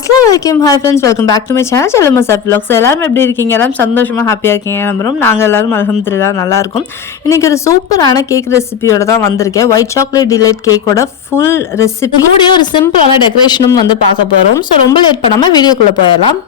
அஸ்ஸலாமு அலைக்கும். Hi friends, welcome back to my channel Chellamma sir vlogs. எல்லாரும் எப்படி இருக்கீங்க? எல்லாரும் சந்தோஷமாக ஹாப்பியாக இருக்கீங்க நம்புறோம். நாங்கள் எல்லாரும் அல்ஹம்துலில்லாஹ் நல்லா இருக்கும். இன்றைக்கி ஒரு சூப்பரான கேக் ரெசிபியோட தான் வந்திருக்கேன். ஒயிட் சாக்லேட் டிலைட் கேக்கோட ஃபுல் ரெசிபி கூடயே ஒரு சிம்பிளான டெக்கரேஷனும் வந்து பார்க்க போகிறோம். ஸோ ரொம்ப லேட் பண்ணாமல் வீடியோக்குள்ளே போயிடலாம்.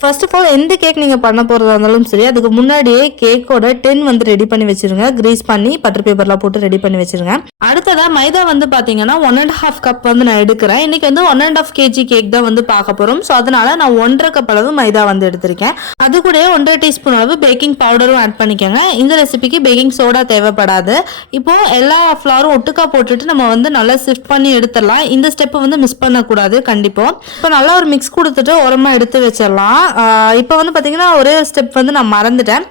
ஃபர்ஸ்ட் ஆஃப் ஆல் எந்த கேக் நீங்கள் பண்ண போகிறதா இருந்தாலும் சரி, அதுக்கு முன்னாடியே கேக்கோட டென் வந்து ரெடி பண்ணி வச்சுருங்க. கிரீஸ் பண்ணி பட்டர் பேப்பர்லாம் போட்டு ரெடி பண்ணி வச்சுருங்க. அடுத்ததாக மைதா வந்து பார்த்தீங்கன்னா 1.5 கப் வந்து நான் எடுக்கிறேன். இன்றைக்கி வந்து 1.5 kg கேக் தான் வந்து பார்க்க போகிறோம். ஸோ அதனால் நான் 1.5 கப் அளவு மைதா வந்து எடுத்திருக்கேன். அது கூட 1.5 டீஸ்பூன் அளவு பேக்கிங் பவுடரும் ஆட் பண்ணிக்கோங்க. இந்த ரெசிபிக்கு பேக்கிங் சோடா தேவைப்படாது. இப்போது எல்லா ஃப்ளாரும் ஒட்டுக்கா போட்டுட்டு நம்ம வந்து நல்லா சிஃப்ட் பண்ணி எடுத்துடலாம். இந்த ஸ்டெப்பை வந்து மிஸ் பண்ணக்கூடாது கண்டிப்பாக. இப்போ நல்லா ஒரு மிக்ஸ் கொடுத்துட்டு உரமாக எடுத்து வச்சிடலாம். இப்போ வந்து பார்த்தீங்கன்னா ஒரே ஸ்டெப் வந்து நான் மறந்துட்டேன்.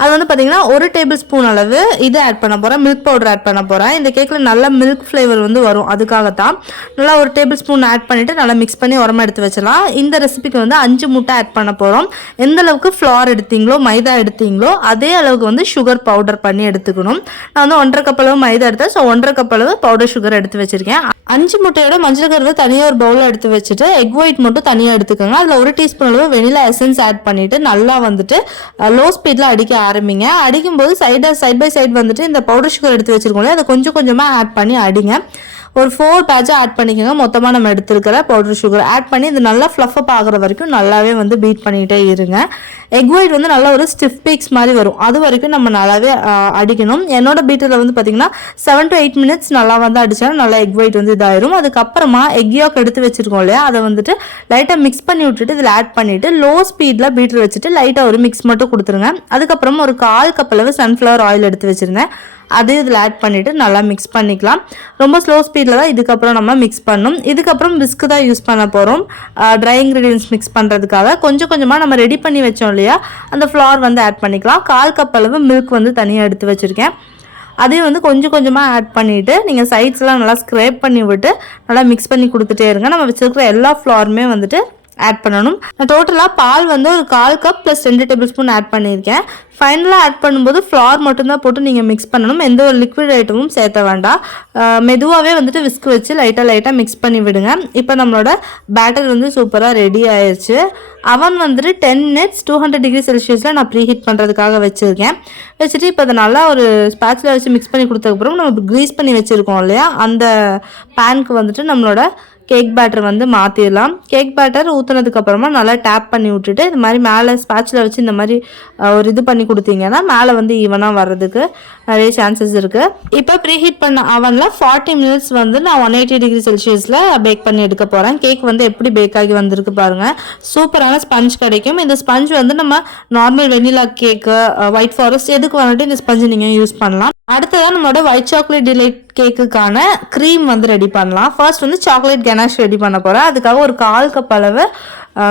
அது வந்து பார்த்தீங்கன்னா 1 டேபிள் ஸ்பூன் அளவு இது ஆட் பண்ண போகிறேன். மில்க் பவுடர் ஆட் பண்ண போகிறேன். இந்த கேக்கில் நல்ல மில்க் ஃப்ளேவர் வந்து வரும். அதுக்காகத்தான் நல்லா 1 டேபிள் ஸ்பூன் ஆட் பண்ணிவிட்டு நல்லா மிக்ஸ் பண்ணி உரமாக எடுத்து வச்சிடலாம். இந்த ரெசிபிக்கு வந்து 5 முட்டை ஆட் பண்ண போகிறோம். எந்த அளவுக்கு ஃப்ளார் எடுத்தீங்களோ மைதா எடுத்தீங்களோ அதே அளவுக்கு வந்து சுகர் பவுடர் பண்ணி எடுத்துக்கணும். நான் வந்து 1.5 கப் அளவு மைதா எடுத்தேன். ஸோ 1.5 கப் அளவு பவுடர் சுகர் எடுத்து வச்சிருக்கேன். 5 முட்டையோட மஞ்சள் கருவை தனியாக ஒரு பவுலில் எடுத்து வச்சுட்டு எக் ஒயிட் மட்டும் தனியாக எடுத்துக்கோங்க. அதில் 1 டீஸ்பூன் அளவு வெனிலா எசன்ஸ் ஆட் பண்ணிவிட்டு நல்லா வந்துட்டு லோ ஸ்பீடில் அடிக்க ஆரம்பிங்க. அடிக்கும்போது சைட் பை சைடு வந்துட்டு இந்த பவுடர் சுகர் எடுத்து வச்சுருக்கோம், அதை கொஞ்சம் கொஞ்சமாக ஆட் பண்ணி அடிங்க. ஒரு 4 பேட்சாக ஆட் பண்ணிக்கோங்க. மொத்தமாக நம்ம எடுத்துருக்கிற பவுடர் சுகர் ஆட் பண்ணி இது நல்லா ஃப்ளஃப் ஆகிற வரைக்கும் நல்லாவே வந்து பீட் பண்ணிகிட்டே இருங்க. எக் ஒயிட் வந்து நல்லா ஒரு ஸ்டிஃப் பீக்ஸ் மாதிரி வரும். அது வரைக்கும் நம்ம நல்லாவே அடிக்கணும். என்னோட பீட்டரில் வந்து பார்த்திங்கன்னா 7 to 8 minutes நல்லா வந்து அடித்தாலும் நல்லா எக் ஒயிட் வந்து இதாயிரும். அதுக்கப்புறமா எக் யாக் எடுத்து வச்சுருக்கோம் இல்லையா, அதை வந்துட்டு லைட்டாக மிக்ஸ் பண்ணி விட்டுட்டு இதில் ஆட் பண்ணிவிட்டு லோ ஸ்பீடில் பீட்டர் வச்சுட்டு லைட்டாக ஒரு மிக்ஸ் மட்டும் கொடுத்துருங்க. அதுக்கப்புறமா ஒரு 1/4 கப் அளவு சன்ஃப்ளவர் ஆயில் எடுத்து வச்சுருந்தேன். அது இதில் ஆட் பண்ணிவிட்டு நல்லா மிக்ஸ் பண்ணிக்கலாம். ரொம்ப ஸ்லோ ஸ்பீடில் தான் இதுக்கப்புறம் நம்ம மிக்ஸ் பண்ணணும். இதுக்கப்புறம் விஸ்க் தான் யூஸ் பண்ண போகிறோம். ட்ரை இன்க்ரீடியன்ஸ் மிக்ஸ் பண்ணுறதுக்காக கொஞ்சம் கொஞ்சமாக நம்ம ரெடி பண்ணி வச்சோம் இல்லையா, அந்த ஃப்ளார் வந்து ஆட் பண்ணிக்கலாம். 1/4 கப் அளவு மில்க் வந்து தனியாக எடுத்து வச்சுருக்கேன். அதையும் வந்து கொஞ்சம் கொஞ்சமாக ஆட் பண்ணிவிட்டு நீங்கள் சைட்ஸ்லாம் நல்லா ஸ்க்ரேப் பண்ணி விட்டு நல்லா மிக்ஸ் பண்ணி கொடுத்துட்டே இருங்க. நம்ம வச்சுருக்கிற எல்லா ஃப்ளாருமே வந்துட்டு ஆட் பண்ணணும். நான் டோட்டலாக பால் வந்து ஒரு 1/4 cup plus 2 tablespoon add பண்ணியிருக்கேன். ஃபைனலாக ஆட் பண்ணும்போது ஃப்ளார் மட்டும்தான் போட்டு நீங்கள் மிக்ஸ் பண்ணணும். எந்த ஒரு லிக்விட் ஐட்டமும் சேர்த்த வேண்டாம். மெதுவாகவே வந்துட்டு விஸ்க் வச்சு லைட்டாக மிக்ஸ் பண்ணி விடுங்க. இப்போ நம்மளோட பேட்டர் வந்து சூப்பராக ரெடி ஆயிடுச்சு. அவன் வந்துட்டு 10 minutes 200 டிகிரி செல்சியஸில் நான் ப்ரீ ஹீட் பண்ணுறதுக்காக வச்சுருக்கேன். வச்சுட்டு இப்போ அதை நல்லா ஒரு ஸ்பேட்சில் வச்சு மிக்ஸ் பண்ணி கொடுத்ததுக்கப்புறம் நம்ம க்ரீஸ் பண்ணி வச்சுருக்கோம் இல்லையா, அந்த பேனுக்கு வந்துட்டு நம்மளோட கேக் பேட்டர் வந்து மாற்றிடலாம். கேக் பேட்டர் ஊற்றுனதுக்கப்புறமா நல்லா டேப் பண்ணி விட்டுட்டு இது மாதிரி மேலே ஸ்பேட்சில் வச்சு இந்த மாதிரி ஒரு இது பண்ணி கொடுத்தீங்கன்னா மேலே வந்து ஈவனாக வர்றதுக்கு நிறைய சான்சஸ் இருக்குது. இப்போ ப்ரீஹீட் பண்ண அவனில் 40 minutes வந்து நான் 180 டிகிரி செல்சியஸில் பேக் பண்ணி எடுக்க போகிறேன். கேக் வந்து எப்படி பேக் ஆகி வந்திருக்கு பாருங்கள். சூப்பரான ஸ்பஞ்ச் கிடைக்கும். இந்த ஸ்பஞ்ச் வந்து நம்ம நார்மல் வெனிலா கேக்கு, ஒயிட் ஃபாரஸ்ட் எதுக்கு வந்துட்டு இந்த ஸ்பஞ்சு நீங்கள் யூஸ் பண்ணலாம். அடுத்ததான் நம்மளோட ஒயிட் சாக்லேட் டிலைட் கேக்குக்கான க்ரீம் வந்து ரெடி பண்ணலாம். ஃபர்ஸ்ட் வந்து சாக்லேட் கனாஷ் ரெடி பண்ண போகிறேன். அதுக்காக ஒரு 1/4 கப் அளவு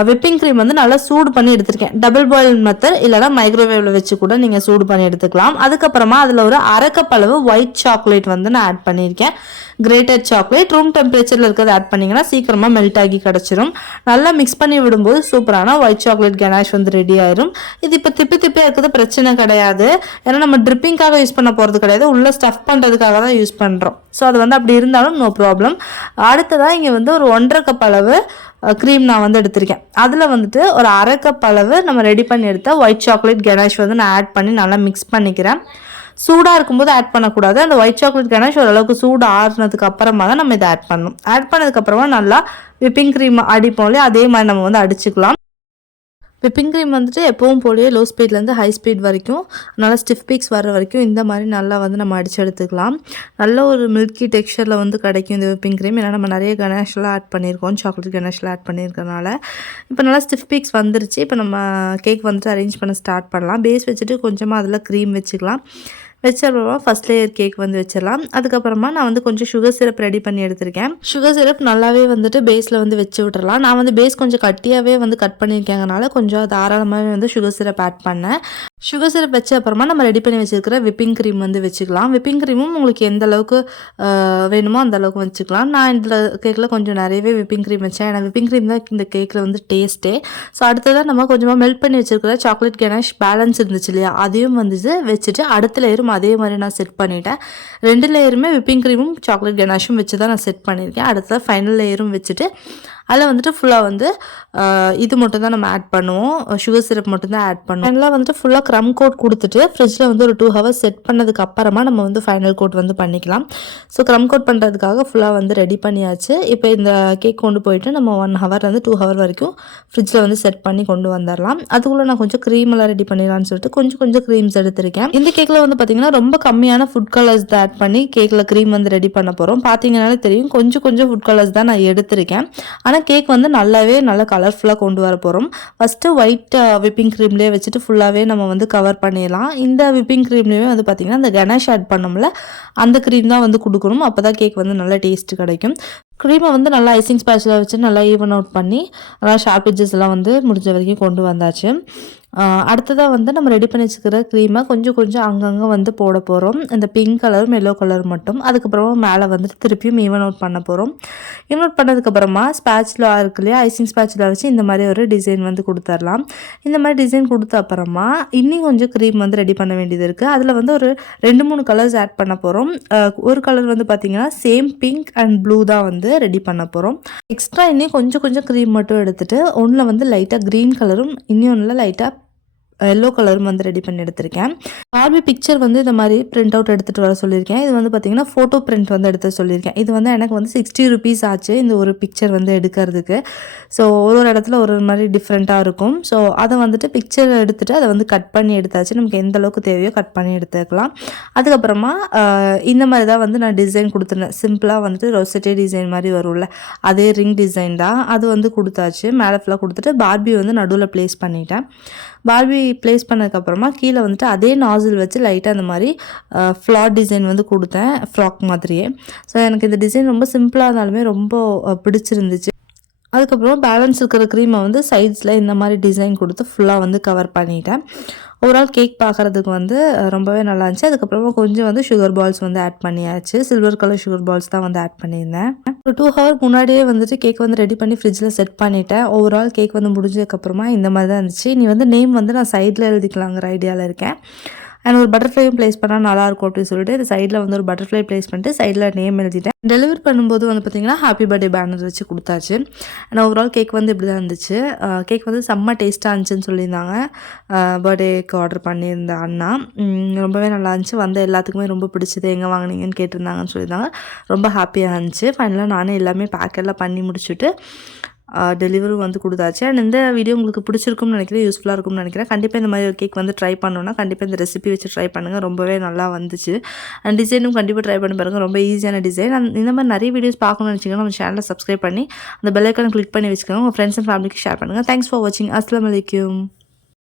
விப்பிங் க்ரீம் வந்து நல்லா சூடு பண்ணி எடுத்துருக்கேன். டபுள் பாயில் மெத்தட் இல்லைனா மைக்ரோவேவில் வச்சு கூட நீங்கள் சூடு பண்ணி எடுத்துக்கலாம். அதுக்கப்புறமா அதில் ஒரு 1/2 கப் அளவு ஒயிட் சாக்லேட் வந்து நான் ஆட் பண்ணியிருக்கேன். கிரேட்டட் சாக்லேட் ரூம் டெம்பரேச்சரில் இருக்கிறது ஆட் பண்ணிங்கன்னா சீக்கிரமாக மெல்ட் ஆகி கிடச்சிரும். நல்லா மிக்ஸ் பண்ணி விடும்போது சூப்பரான ஒயிட் சாக்லேட் கனாஷ் வந்து ரெடி ஆயிரும். இது இப்போ திப்பியாக இருக்கிறது பிரச்சனை கிடையாது. ஏன்னா நம்ம ட்ரிப்பிங்காக யூஸ் பண்ண போகிறது கிடையாது, உள்ளே ஸ்டஃப் பண்ணுறதுக்காக தான் யூஸ் பண்ணுறோம். ஸோ அது வந்து அப்படி இருந்தாலும் நோ ப்ராப்ளம். அடுத்ததாக இங்கே வந்து ஒரு 1.5 கப் அளவு க்ரீம் நான் வந்து எடுத்திருக்கேன். அதில் வந்துட்டு ஒரு 1/2 கப் அளவு நம்ம ரெடி பண்ணி எடுத்த ஒயிட் சாக்லேட் கனாஷ் வந்து நான் ஆட் பண்ணி நல்லா மிக்ஸ் பண்ணிக்கிறேன். சூடாக இருக்கும்போது ஆட் பண்ணக்கூடாது. அந்த ஒயிட் சாக்லேட் கனாஷ் ஓரளவுக்கு சூடு ஆறுனதுக்கு அப்புறமா தான் நம்ம இதை ஆட் பண்ணணும். ஆட் பண்ணதுக்கப்புறமா நல்லா விப்பிங் க்ரீம் அடிப்போம் இல்லையா, அதே மாதிரி நம்ம வந்து அடிச்சுக்கலாம். விப்பிங் க்ரீம் வந்துட்டு எப்பவும் போலேயே லோ ஸ்பீட்லேருந்து ஹை ஸ்பீட் வரைக்கும் நல்லா ஸ்டிஃப் பீக்ஸ் வர வரைக்கும் இந்த மாதிரி நல்லா வந்து நம்ம அடித்து எடுத்துக்கலாம். நல்ல ஒரு மில்கி டெக்ஸ்சரில் வந்து கிடைக்கும் இந்த விப்பிங் க்ரீம். ஏன்னா நம்ம நிறைய கனாஷ்லாம் ஆட் பண்ணியிருக்கோம், சாக்லேட் கனாஷ்லாம் ஆட் பண்ணியிருக்கனால இப்போ நல்லா ஸ்டிஃப் பீக்ஸ் வந்துருச்சு. இப்போ நம்ம கேக் வந்துட்டு அரேஞ்ச் பண்ண ஸ்டார்ட் பண்ணலாம். பேஸ் வச்சுட்டு கொஞ்சமாக அதில் க்ரீம் வச்சுக்கலாம். வச்சப்பறமா ஃபஸ்ட் லேயர் கேக் வந்து வச்சிடலாம். அதுக்கப்புறமா நான் வந்து கொஞ்சம் சுகர் சிரப் ரெடி பண்ணி எடுத்திருக்கேன். சுகர் சிரப் நல்லாவே வந்துட்டு பேஸில் வந்து வச்சு விட்றலாம். நான் வந்து பேஸ் கொஞ்சம் கட்டியாகவே வந்து கட் பண்ணியிருக்கேங்கனால கொஞ்சம் தாராளமாகவே வந்து சுகர் சிரப் ஆட் பண்ணேன். சுகர் சிரப் வச்ச அப்புறமா நம்ம ரெடி பண்ணி வச்சுருக்கிற விப்பிங் க்ரீம் வந்து வச்சுக்கலாம். விப்பிங் க்ரீமும் உங்களுக்கு எந்த அளவுக்கு வேணுமோ அந்த அளவுக்கு வச்சுக்கலாம். நான் இதில் கேக்கில் கொஞ்சம் நிறையவே விப்பிங் க்ரீம் வச்சேன். ஏன்னா விப்பிங் க்ரீம் தான் இந்த கேக்கில் வந்து டேஸ்ட்டே. ஸோ அடுத்ததான் நம்ம கொஞ்சமாக மெல்ட் பண்ணி வச்சுருக்கிற சாக்லேட் கனாஷ் பேலன்ஸ் இருந்துச்சு இல்லையா, அதையும் வந்துட்டு வச்சுட்டு அடுத்த லேயரும் அதே மாதிரி நான் செட் பண்ணிட்டேன். 2 லேயருமே விப்பிங் க்ரீமும் சாக்லேட் கனாஷும் வச்சு தான் நான் செட் பண்ணியிருக்கேன். அடுத்ததாக ஃபைனல் லேயரும் வச்சுட்டு அதில் வந்துட்டு ஃபுல்லாக வந்து இது மட்டும் தான் நம்ம ஆட் பண்ணுவோம், சுகர் சிரப் மட்டும் தான் ஆட் பண்ணுவோம். அதெல்லாம் வந்துட்டு ஃபுல்லாக க்ரம் கோட் கொடுத்துட்டு ஃப்ரிட்ஜில் வந்து ஒரு 2 ஹவர்ஸ் செட் பண்ணதுக்கு அப்புறமா நம்ம வந்து ஃபைனல் கோட் வந்து பண்ணிக்கலாம். ஸோ க்ரம் கோட் பண்ணுறதுக்காக ஃபுல்லாக வந்து ரெடி பண்ணியாச்சு. இப்போ இந்த கேக் கொண்டு போயிட்டு நம்ம 1 ஹவர்லேருந்து 2 ஹவர் வரைக்கும் ஃப்ரிட்ஜில் வந்து செட் பண்ணி கொண்டு வந்துடலாம். அதுக்குள்ளே நான் கொஞ்சம் க்ரீமெல்லாம் ரெடி பண்ணிடலான்னு சொல்லிட்டு கொஞ்சம் க்ரீம்ஸ் எடுத்திருக்கேன். இந்த கேக்கில் வந்து பார்த்திங்கன்னா ரொம்ப கம்மியான ஃபுட் கலர்ஸ் தான் ஆட் பண்ணி கேக்கில் க்ரீம் வந்து ரெடி பண்ண போகிறோம். பார்த்தீங்கன்னாலே தெரியும், கொஞ்சம் ஃபுட் கலர்ஸ் தான் நான் எடுத்திருக்கேன். ஆனால் கேக் வந்து நல்லா கலர்ஃபுல்லாக கொண்டு வர போகிறோம். ஃபஸ்ட்டு ஒயிட் விப்பிங் க்ரீம்லேயே வச்சுட்டு ஃபுல்லாகவே நம்ம வந்து கவர் பண்ணிடலாம். இந்த விப்பிங் க்ரீம்லேயே வந்து பார்த்திங்கன்னா இந்த கணேஷ் ஆட் பண்ணோம்ல, அந்த க்ரீம் தான் வந்து கொடுக்கணும். அப்போ தான் கேக் வந்து நல்லா டேஸ்ட்டு கிடைக்கும். க்ரீமை வந்து நல்லா ஐசிங் ஸ்பேச்சில் வச்சு நல்லா ஈவன் அவுட் பண்ணி நல்லா ஷார்ப் எட்ஜஸ் எல்லாம் வந்து முடிஞ்ச வரைக்கும் கொண்டு வந்தாச்சு. அடுத்ததாக வந்து நம்ம ரெடி பண்ணி வச்சுக்கிற க்ரீமை கொஞ்சம் அங்கங்கே வந்து போட போகிறோம். இந்த பிங்க் கலரும் எல்லோ கலர் மட்டும். அதுக்கப்புறமா மேலே வந்துட்டு திருப்பியும் ஈவன் அவுட் பண்ண போகிறோம். ஈவன் அவுட் பண்ணதுக்கப்புறமா ஸ்பேச்சில் இருக்கு இல்லையா, ஐசிங் ஸ்பேச்சில் வச்சு இந்த மாதிரி ஒரு டிசைன் வந்து கொடுத்துடலாம். இந்த மாதிரி டிசைன் கொடுத்த அப்புறமா இன்னும் கொஞ்சம் க்ரீம் வந்து ரெடி பண்ண வேண்டியது இருக்குது. அதில் வந்து ஒரு 2-3 கலர்ஸ் ஆட் பண்ண போகிறோம். ஒரு கலர் வந்து பார்த்திங்கன்னா சேம் பிங்க் அண்ட் ப்ளூ தான் வந்து ரெடி பண்ண போகிறோம். எக்ஸ்ட்ரா இன்னும் கொஞ்சம் க்ரீம் மட்டும் எடுத்துகிட்டு ஒன்றில் வந்து லைட்டாக க்ரீன் கலரும் இன்னொன்றில் லைட்டாக எல்லோ கலரும் வந்து ரெடி பண்ணி எடுத்திருக்கேன். பார்பி பிக்சர் வந்து இந்த மாதிரி பிரிண்ட் அவுட் எடுத்துகிட்டு வர சொல்லியிருக்கேன். இது வந்து பார்த்திங்கன்னா ஃபோட்டோ பிரிண்ட் வந்து எடுத்து சொல்லியிருக்கேன். இது வந்து எனக்கு வந்து 60 rupees ஆச்சு இந்த ஒரு பிக்சர் வந்து எடுக்கிறதுக்கு. ஸோ ஒரு இடத்துல ஒரு மாதிரி டிஃப்ரெண்ட்டாக இருக்கும். ஸோ அதை வந்துட்டு பிக்சர் எடுத்துகிட்டு அதை வந்து கட் பண்ணி எடுத்தாச்சு. நமக்கு எந்த அளவுக்கு தேவையோ கட் பண்ணி எடுத்துக்கலாம். அதுக்கப்புறமா இந்த மாதிரி தான் வந்து நான் டிசைன் கொடுத்துருந்தேன். சிம்பிளாக வந்துட்டு ரொசெட்டே டிசைன் மாதிரி வரும்ல, அதே ரிங் டிசைன் தான். அது வந்து கொடுத்தாச்சு. மேலே ஃபுல்லாக கொடுத்துட்டு பார்பி வந்து நடுவில் ப்ளேஸ் பண்ணிட்டேன். பார்பி ப்ளேஸ் பண்ணதுக்கப்புறமா கீழே வந்துட்டு அதே நாசில் வச்சு லைட்டாக அந்த மாதிரி ஃப்ளார் டிசைன் வந்து கொடுத்தேன், ஃப்ராக் மாதிரியே. ஸோ எனக்கு இந்த டிசைன் ரொம்ப சிம்பிளாக இருந்தாலுமே ரொம்ப பிடிச்சிருந்துச்சு. அதுக்கப்புறம் பேலன்ஸ் இருக்கிற க்ரீமை வந்து சைட்ஸில் இந்த மாதிரி டிசைன் கொடுத்து ஃபுல்லாக வந்து கவர் பண்ணிட்டேன். ஓவரால் கேக் பார்க்குறதுக்கு வந்து ரொம்பவே நல்லா இருந்துச்சு. அதுக்கப்புறமா கொஞ்சம் வந்து சுகர் பால்ஸ் வந்து ஆட் பண்ணியாச்சு. சில்வர் கலர் சுகர் பால்ஸ் தான் வந்து ஆட் பண்ணியிருந்தேன். ஒரு 2 ஹவர் முன்னாடியே வந்துட்டு கேக் வந்து ரெடி பண்ணி ஃப்ரிட்ஜில் செட் பண்ணிட்டேன். ஓவரால் கேக் வந்து முடிஞ்சதுக்கப்புறமா இந்த மாதிரி தான் இருந்துச்சு. நீ வந்து நேம் வந்து நான் சைடில் எழுதிக்கலாங்கிற ஐடியாவில் இருக்கேன். அண்ட் ஒரு பட்டர்ஃப்ளையும் ப்ளேஸ் பண்ணால் நல்லாயிருக்கும் அப்படின்னு சொல்லிட்டு இது சைடில் வந்து ஒரு பட்டர்ஃப்ளை ப்ளேஸ் பண்ணிட்டு சைடில் நேம் எழுதிட்டேன். டெலிவரி பண்ணும்போது வந்து பார்த்திங்கன்னா ஹாப்பி பர்த்டே பேனர் வச்சு கொடுத்தாச்சு. அண்ட் ஓவரால் கேக் வந்து இப்படி தான் இருந்துச்சு. கேக் வந்து செம்ம டேஸ்ட்டாக இருந்துச்சுன்னு சொல்லியிருந்தாங்க. பர்த்டேக்கு ஆர்டர் பண்ணியிருந்த அண்ணா ரொம்பவே நல்லா இருந்துச்சு. வந்த எல்லாத்துக்குமே ரொம்ப பிடிச்சது, எங்கே வாங்கினீங்கன்னு கேட்டிருந்தாங்கன்னு சொல்லியிருந்தாங்க. ரொம்ப ஹாப்பியாக இருந்துச்சு. ஃபைனலாக நானே எல்லாமே பேக்கெல்லாம் பண்ணி முடிச்சுட்டு டெலிவரும் வந்து கொடுத்தாச்சு. அண்ட் இந்த வீடியோ உங்களுக்கு பிடிச்சிருக்கும்னு நினைக்கிறேன், யூஸ்ஃபுல்லாக இருக்கும்னு நினைக்கிறேன். கண்டிப்பாக இந்த மாதிரி ஒரு கேக் வந்து ட்ரை பண்ணணுன்னா கண்டிப்பாக இந்த ரெசிபி வச்சு ட்ரை பண்ணுங்கள். ரொம்பவே நல்லா வந்துச்சு. அண்ட் டிசைனும் கண்டிப்பாக ட்ரை பண்ணி பாருங்கள். ரொம்ப ஈஸியான டிசைன். அண்ட் இந்த மாதிரி நிறைய வீடியோஸ் பார்க்கணும்னு நினச்சிங்கன்னா நம்ம சேனலை சப்ஸ்கிரைப் பண்ணி அந்த பெல் ஐக்கானை கிளிக் பண்ணி வச்சுக்கோங்க. உங்கள் ஃப்ரெண்ட்ஸ் அண்ட் ஃபேமிலிக்கு ஷேர் பண்ணுங்கள். தேங்க்ஸ் ஃபார் வாட்சிங். அஸ்ஸலாமு அலைக்கும்.